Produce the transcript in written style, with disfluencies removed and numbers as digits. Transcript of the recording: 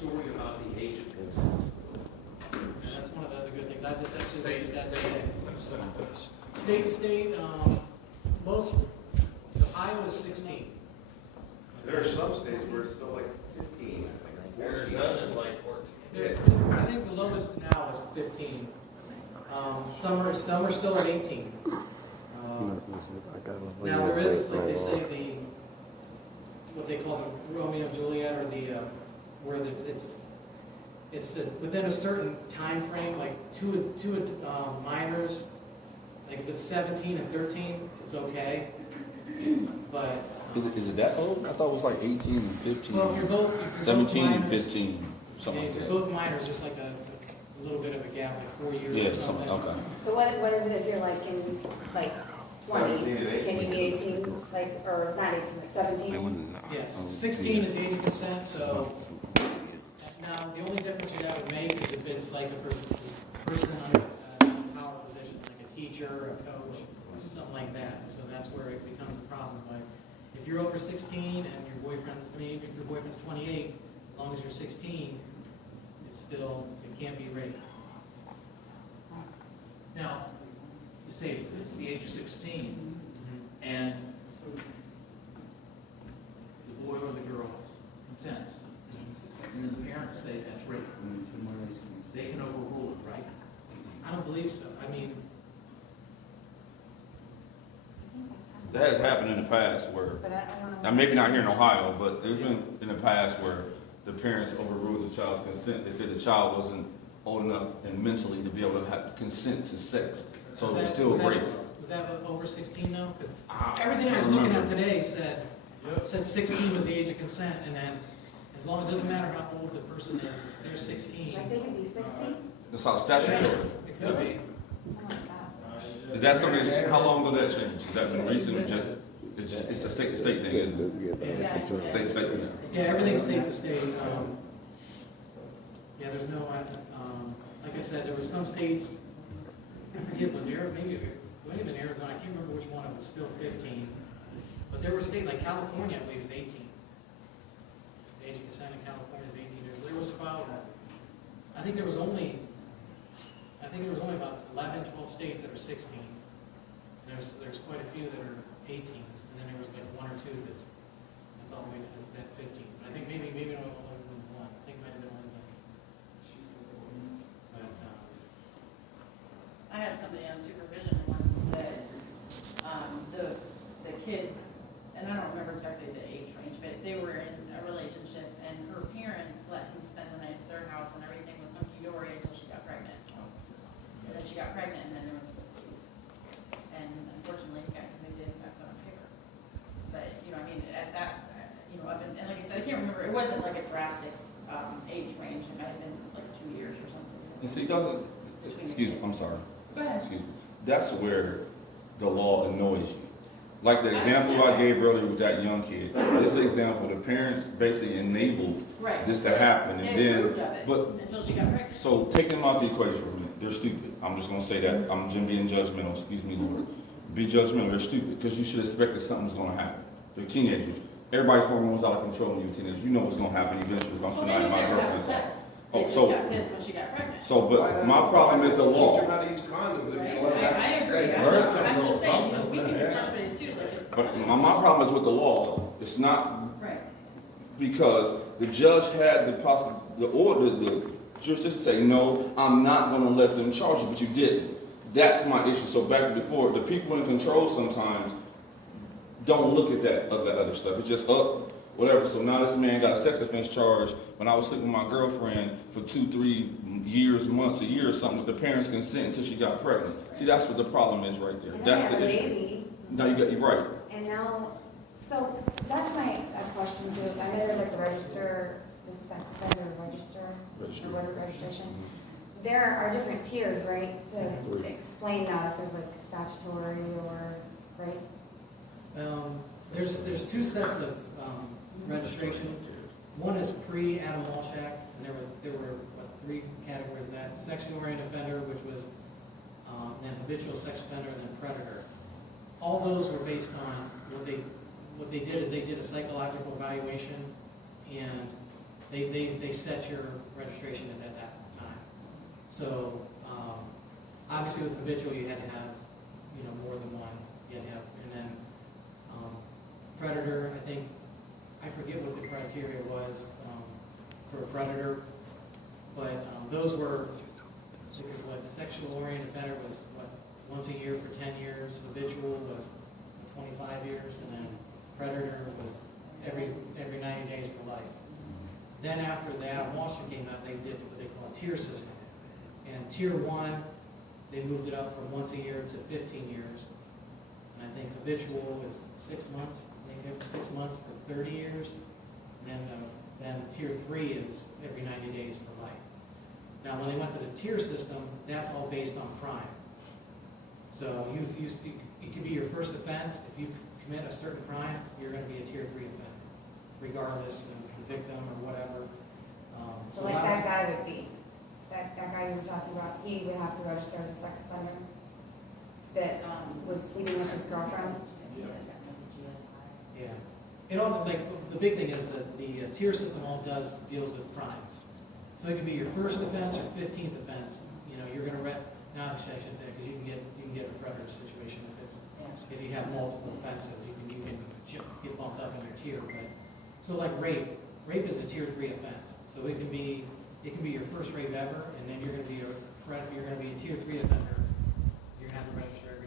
story about the age of consent. And that's one of the other good things. I just actually looked at that today. State to state, most, Ohio is 16. There are some states where it's still like 15, I think. Arizona is like 14. There's, I think the lowest now is 15. Some are still at 18. Now there is, like they say, what they call the Romeo and Juliet, or where it's within a certain time frame, like two minors. Like if it's 17 and 13, it's okay. But Is it that old? I thought it was like 18 and 15. well, if you're both 17 both and minors, 15, something if like you're that. both minors, there's like a little bit of a gap, like 4 years Yeah, or something. okay. So what is it if you're like in, like 20? 17 and 18. Can you be 18, like, or not 18, like 17? Yes, 16 is the age of consent, so now the only difference that would make is if it's like a person under a power position, like a teacher, a coach, something like that. So that's where it becomes a problem. But if you're over 16 and your boyfriend's, if your boyfriend's 28, as long as you're 16, it can't be rape. Now, you say it's the age of 16, and the boy or the girl consents, and then the parents say that's rape. They can overrule it, right? I don't believe so. I mean, That has happened in the past where, But I don't know. now maybe not here in Ohio, but there's been in the past where the parents overruled the child's consent. They said the child wasn't old enough and mentally to be able to have consent to sex. So was it's that- still was that- rape. Was that over 16 though? Because I everything I can't was looking at remember. today said 16 was the age of consent, and then as long, it doesn't matter how old the person is, if they're 16. Like they can be 16? That's how statutory. It could be. Oh my God. Is that something, how long ago that changed? Has that been recent or just, it's a state to state thing, isn't it? State to state, yeah. Yeah, everything's state to state. Yeah, there's no, like I said, there was some states, I forget, was there, maybe it might have been Arizona, I can't remember which one, it was still 15. But there were states, like California, I believe, is 18. The age of consent in California is 18 years. There was about, I think there was only about 11, 12 states that are 16. And there's quite a few that are 18. And then there was like one or two that's all the way, that's that 15. But I think maybe no only than one. I think it might have been only one. I had somebody on supervision once that, the kids, and I don't remember exactly the age range, but they were in a relationship and her parents let him spend the night at their house and everything was hunky-dory until she got pregnant. And then she got pregnant and then they went to the police. And unfortunately, he got convicted and got put on paper. But, I mean, at that, up in, and like I said, I can't remember, it wasn't like a drastic, age range. It might have been like 2 years or something. And see, doesn't, excuse me, I'm sorry. Go ahead. Excuse me. That's where the law annoys you. Like the example I gave earlier with that young kid, this example, the parents basically enabled Right. this to happen, and They approved then, of it but, until she got pregnant. so take them out the equation for me. They're stupid. I'm just gonna say that. I'm just being judgmental, excuse me, Lord. Be judgmental, they're stupid, because you should expect that something's gonna happen. They're teenagers. Everybody's hormones out of control when you're a teenager. You know what's gonna happen eventually. I'm Well, spending maybe my they were having girlfriend's house. sex. Oh, They just so- got pissed when she got pregnant. So, but my problem is the law. Teach them how to use condoms if Right? you let them. I agree. I'm just saying, we can be frustrated too, like it's. But my problem is with the law. It's not Right. because the judge had the jurisdiction to say, no, I'm not gonna let them charge you, but you didn't. That's my issue. So back to before, the people in control sometimes don't look at that other stuff. It's just whatever. So now this man got a sex offense charge when I was sleeping with my girlfriend for 2-3 years, months, a year or something, with the parents' consent until she got pregnant. See, that's what the problem is right there. And That's then the they have a issue. baby, Now you're right. and now, so that's my question too. I know there's like the register, the sex offender register, or whatever registration. There are different tiers, right, to explain that if there's like statutory or, right? There's two sets of registration. One is pre-Adam Walsh Act, and there were what, 3 categories of that: sexually oriented offender, which was then habitual sex offender, and then predator. All those were based on what they did is they did a psychological evaluation, and They set your registration at that time. So, obviously with habitual, you had to have, you know, more than one. You had to have, and then, predator, I forget what the criteria was, for a predator, but, those were, because what sexual oriented offender was, once a year for 10 years, habitual was 25 years, and then predator was every 90 days for life. Then after the Adam Washington came out, they did what they call a tier system. And tier 1, they moved it up from once a year to 15 years. And I think habitual was 6 months. I think it was 6 months for 30 years. And then tier 3 is every 90 days for life. Now, when they went to the tier system, that's all based on crime. So it could be your first offense. If you commit a certain crime, you're going to be a tier 3 offender, regardless of the victim or whatever. So like that guy would be, that guy you were talking about, he would have to register as a sex offender that was sleeping with his girlfriend? Yeah. It all, like, the big thing is that the tier system deals with crimes. So it could be your first offense or 15th offense. You know, you're going to now obviously I shouldn't say it because you can get a predator situation if you have multiple offenses. You can get bumped up in your tier. But so like rape is a tier 3 offense. So it can be your first rape ever, and then you're going to be a tier 3 offender. You're going to have to register